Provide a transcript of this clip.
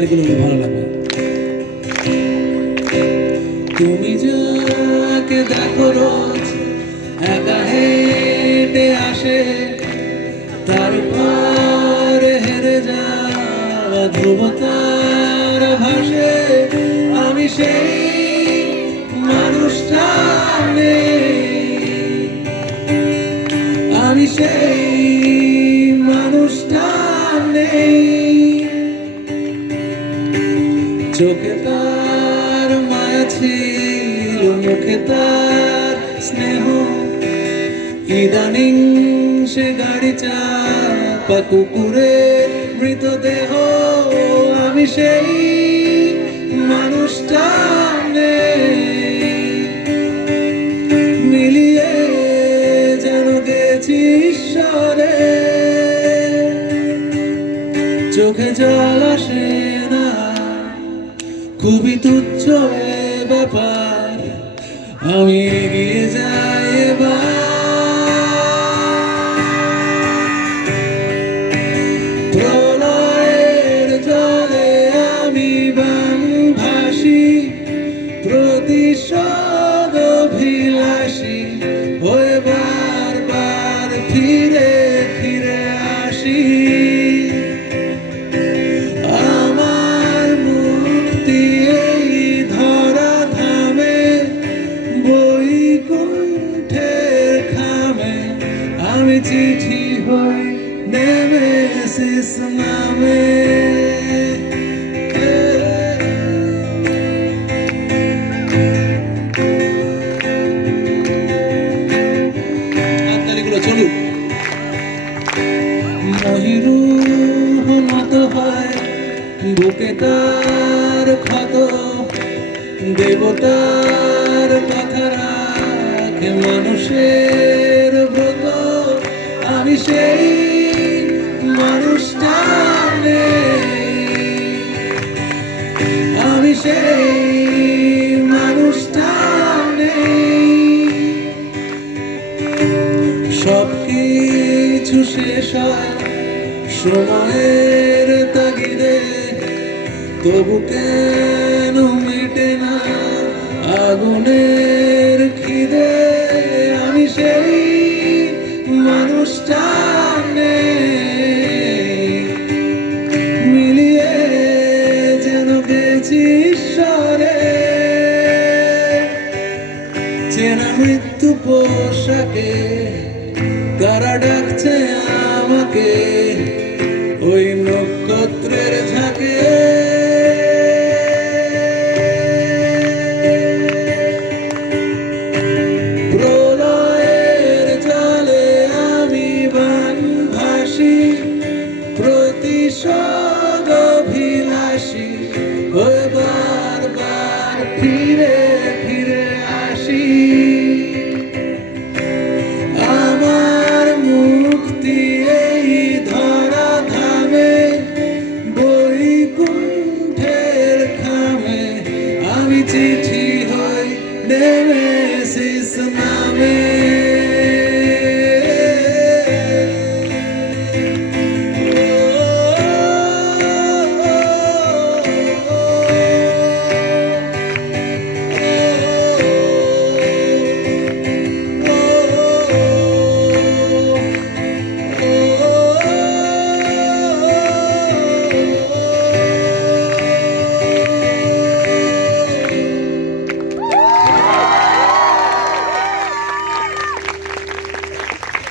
হাততালিগুলো ভালো লাগবে। তুমি যাকে দেখো রোজ একা হেঁটে আসে, তারপর হেরে যাওয়া ধ্রুবতার ভাসে, আমি সেই মানুষটা নেই, আমি সেই মানুষটা নেই। চোখে তার মায়া ছিল, মুখে তার স্নেহ, ইদানিং সে গাড়ি চাপা কুকুরের মৃতদেহ, আমি সেই মানুষটা নেই। মিলিয়ে যেন গেছি ঈশ্বরে, চোখে জল আসে না, খুবই তুচ্ছ ব্যাপার, আমি এগিয়ে যাই এবার। প্রলয়ের জলে আমি বান ভাসি, প্রতিশোধ অভিলাষী হয়ে বারবার ফিরে ফিরে আসি। আমার মুক্তি এই ধরা ধামে, বৈকুণ্ঠের খামে, আমি চিঠি হই নেমেসিস নামে। হাততালিগুলো চলুক। মহিরুহ মত হয় বুকে তার ক্ষত, দেবতার কথা রাখে মানুষের ব্রত, আমি সেই মানুষটা নেই, আমি সেই মানুষটা নেই। সব কিছু শেষ হয় সময়ের তাগিদে, তবু কেন মেটে না আগুনের খিদে, আমি সেই মানুষটা নেই। মিলিয়ে যেন গেছি ঈশ্বরে, চেনা মৃত্যু পোশাকে কারা ডাকছে আমাকে, ওই নক্ষত্রের ঝাঁকে।